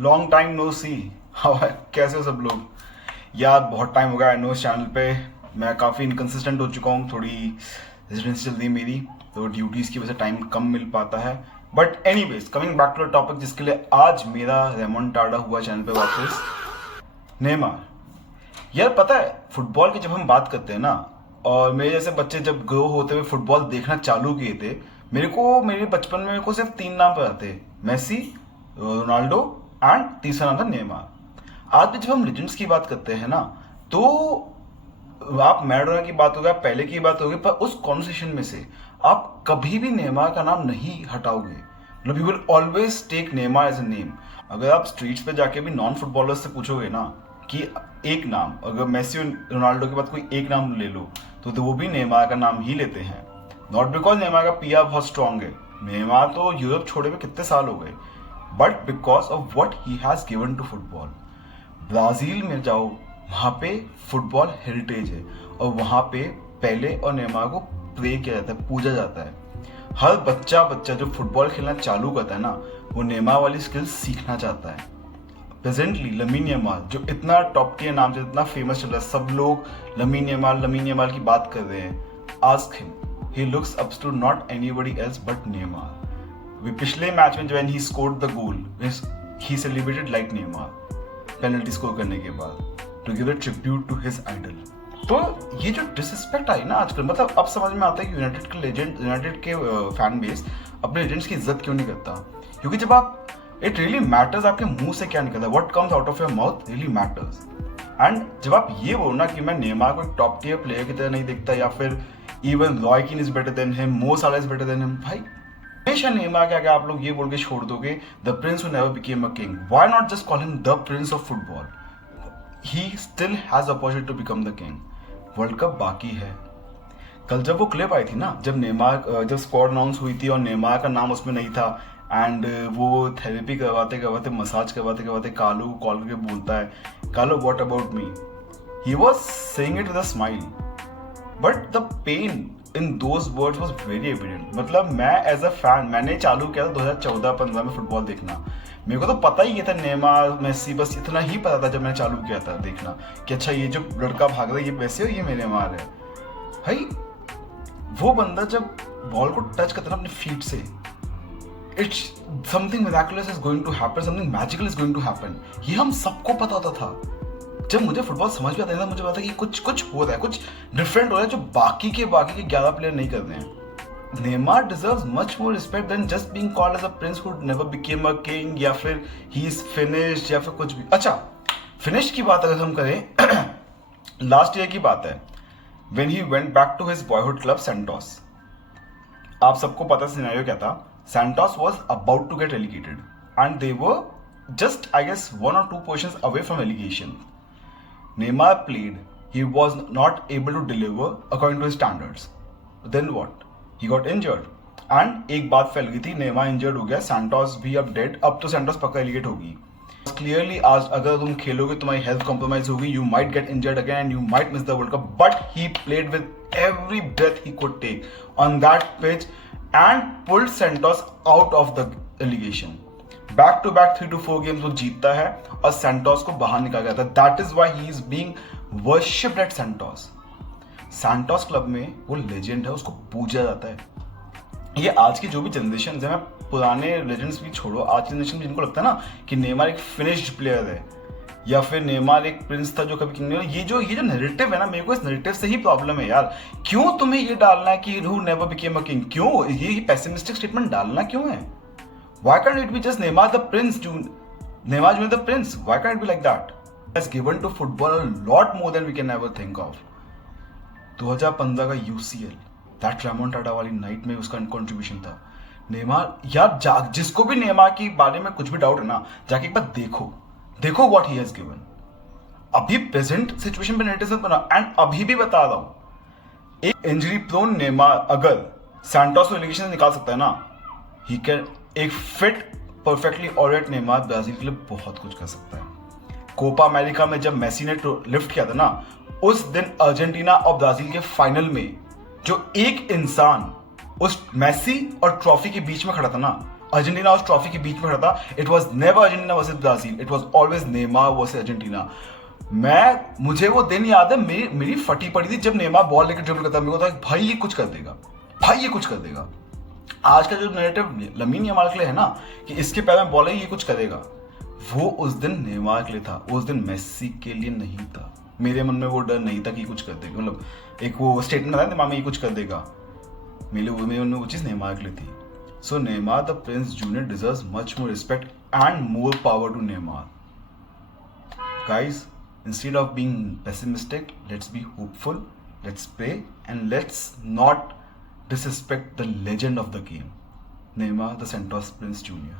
Long time no सी। हवा कैसे हो सब लोग। यार बहुत टाइम हो गया आई नो इस चैनल पे। मैं काफ़ी इनकन्सिस्टेंट हो चुका हूँ, थोड़ी रेजिडेंस चल रही है मेरी, तो ड्यूटीज़ की वजह से टाइम कम मिल पाता है। But anyways coming back to the topic जिसके लिए आज मेरा रेमोंटाडा हुआ चैनल पे वापस, नेमार। यार पता है फुटबॉल की जब हम बात करते हैं ना, और मेरे जैसे बच्चे जब ग्रो होते हुए फुटबॉल देखना चालू किए थे, मेरे बचपन में मेरे को सिर्फ तीन नाम पता थे, मेसी, रोनाल्डो एंड तीसरा नाम था नेमार। आज भी जब हम लेजेंड्स की बात करते हैं ना, तो आप मैराडोना की बात होगी, आप पहले की बात होगी, पर उस कॉन्वर्सेशन में से आप कभी भी नेमार का नाम नहीं हटाओगे। मतलब you will always take Neymar as a name. अगर आप स्ट्रीट्स पे जाके भी नॉन फुटबॉलर्स से पूछोगे ना कि एक नाम, अगर मेसी और रोनाल्डो के बाद कोई एक नाम ले लो, तो वो भी नेमार का नाम ही लेते हैं। नॉट बिकॉज नेमार का पीआर बहुत स्ट्रांग है, नेमार तो यूरोप छोड़े हुए कितने साल हो गए, but because of what he has given to football. Brazil में जाओ, वहाँ पे फुटबॉल हेरिटेज है, और वहाँ पे पेले और नेमार को प्रे किया जाता है, पूजा जाता है। हर बच्चा बच्चा जो फुटबॉल खेलना चालू करता है ना, वो नेमार वाली स्किल्स सीखना चाहता है। प्रेजेंटली लमीन यमाल जो इतना टॉप टियर नाम से इतना फेमस चल रहा है, सब लोग लमीन यमाल की बात कर रहे हैं। Ask him, he looks up to not anybody else but Neymar. वे पिछले मैच में when he scored the goal, he celebrated like Neymar penalty score करने के बाद, to give a tribute to his idol. तो ये जो डिसरिस्पेक्ट आई ना आजकल, मतलब अब समझ में आता है कि यूनाइटेड के लेजेंड, यूनाइटेड के फैन बेस अपने लेजेंड्स की इज्जत क्यों नहीं करता। क्योंकि जब आप, इट रियली मैटर्स आपके मुंह से क्या निकलता है, what comes out of your mouth really matters. And जब आप ये बोलो ना कि मैं नेमार को एक टॉप टियर प्लेयर की तरह नहीं देखता, या फिर इवन रॉय कीन इज बेटर देन हिम, मो साला इज बेटर देन हिम, भाई हमेशा नेमार के आगे आप लोग ये बोल के छोड़ दोगे the prince who never became a king. Why not just call him the prince of football. He still has opportunity to become the king. World cup बाकी है। कल जब वो क्लिप आई थी ना, जब नेमार, जब स्क्वाड अनाउंस हुई थी और नेमार का नाम उसमें नहीं था, एंड वो थेरेपी करवाते करवाते, मसाज करवाते करवाते कालू को कॉल करके बोलता है, Kalu what about me. He was saying it with a smile, but the pain in those words was very evident. मतलब मैं एज अ फैन, मैंने चालू किया था 2014-15 में फुटबॉल देखना। मेरे को तो पता ही था नेमार मेसी, बस इतना ही पता था जब मैंने चालू किया था देखना कि अच्छा ये जो लड़का भाग रहा है ये वैसे हो, ये मेरे नेमार है। भाई वो बंदा जब बॉल को टच करता ना अपने फीट से, it's something miraculous is going to happen, something magical is going to happen. ये हम सबको पता होता था। जब मुझे फुटबॉल समझ में आता था, मुझे पता कि कुछ कुछ हो रहा है, कुछ डिफरेंट हो रहा है जो बाकी के 11 प्लेयर नहीं कर रहे हैं। Neymar deserves much more respect than just being called as a prince who never became a king, या फिर he is finished, या फिर कुछ भी। अच्छा, फिनिश की बात अगर हम करें, लास्ट ईयर की बात है, when he went back to his boyhood club Santos। आप सबको पता सिनेरियो क्या था। Santos was about to get relegated and they were just I guess 1 or 2 positions away from relegation. Neymar played, he was not able to deliver according to his standards. Then what? He got injured. And एक बात फैल गई थी, Neymar injured हो गया, Santos भी अब dead, अब तो सैंटोस पक्का एलिगेट होगी। क्लियरली आज अगर तुम खेलोगे तुम्हारी हेल्थ कॉम्प्रोमाइज होगी, you might get injured again and you might miss the world cup, but he played with every breath he could take on that pitch and pulled Santos out of the allegation. Back to back 3 to 4 games वो जीतता है और Santos को बाहर निकाला गया था। That is why he is being worshipped at Santos. Santos club में वो लेजेंड है, उसको पूजा जाता है। ये आज की जो भी जनरेशन है, मैं पुराने लेजेंड्स भी छोड़ो, आज की जनरेशन में जिनको लगता है ना कि नेमार एक फिनिश्ड प्लेयर है, या फिर नेमार एक प्रिंस था जो कभी किंग नहीं हुआ, ये जो नैरेटिव है ना, मेरे को इस नैरेटिव से ही प्रॉब्लम है यार। क्यों तुम्हें ये डालना है कि who never became a king, क्यों ये पेसिमिस्टिक स्टेटमेंट डालना क्यों है? Why can it be just Neymar the prince, Neymar जो the prince, why can it be like that? Has given to football a lot more than we can ever think of. 2015 का UCL, that रेमोंटाडा वाली night में उसका contribution था। Neymar यार, जिसको भी Neymar के बारे में कुछ भी डाउट है ना, जाके एक बार देखो व्हाट ही हैज गिवन। अभी प्रेजेंट सिचुएशन पे नेटिजन बना, एंड अभी भी बता रहा हूं, एक इंजरी प्रोन नेमार अगर सैंटोस को एलिगेशन निकाल सकता है ना, ही कैन, एक fit perfectly alright Neymar Brazil के लिए बहुत कुछ कर सकता है। कोपा अमेरिका में जब मेसी ने लिफ्ट किया था ना, उस दिन अर्जेंटीना और ब्राजील के फाइनल में जो एक इंसान उस मेसी और ट्रॉफी के बीच में खड़ा था ना, अर्जेंटीना उस ट्रॉफी के बीच में खड़ा था. It was never Argentina versus Brazil, it was always Neymar versus Argentina. मुझे वो दिन याद है, मेरी फटी पड़ी थी जब नेमार बॉल लेकर ड्रिबल करता. मेरे को था भाई ये कुछ कर देगा, भाई ये कुछ कर देगा. आज का जो नैरेटिव लमीन यमाल के लिए है ना कि इसके पैर में बॉल है ये कुछ करेगा, वो उस दिन नेमार के लिए था, उस दिन मेसी के लिए नहीं था. मेरे मन में वो डर नहीं था कि कुछ कर देगा, मतलब एक वो स्टेटमेंट था दिमाग में ये कुछ कर देगा. मेरे मन में वो चीज़ नेमार के लिए थी. So Neymar the prince junior deserves much more respect and more power to Neymar. Guys, instead of being pessimistic, let's be hopeful, let's pray, and let's not disrespect the legend of the game, Neymar the Santos Prince Jr.